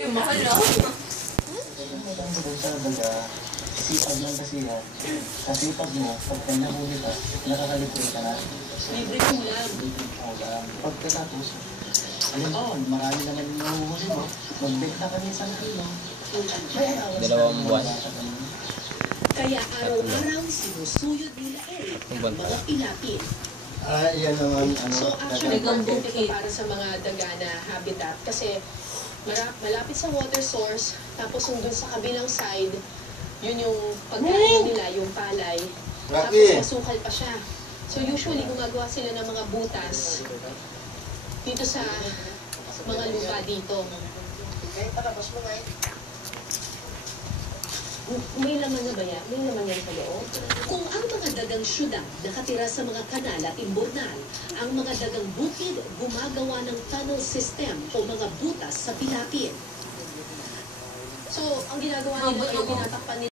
Mahal na. Ang sagot sa daga, sipag lang kasi yan. Sa sipag mo, pagka nahuli ka, nakakalibre ka na. Libre ko lang. Libre ko lang. Pagkatapos, alam mo, marami naman yung nahuhuli mo. Magbenta ka ng 1 kilo. Dalawang buwan. Kaya araw-araw sinusuyod nila Eric ang mga ilapin. Yan naman, So actually, important ito para sa mga daga na habitat kasi malapit sa water source, tapos yung dun sa kabilang side, yun yung pagkain nila, yung palay. Tapos masukal pa siya. So usually, gumagawa sila ng mga butas dito sa mga lupa dito. May laman na ba yan? May laman yan sa loob? Kung ang mga dagang syudad nakatira sa mga kanal at imburnal, ang mga dagang bukid gumagawa ng tunnel system o mga butas sa pilapin. So, ang ginagawa nila ay tinatakpan nila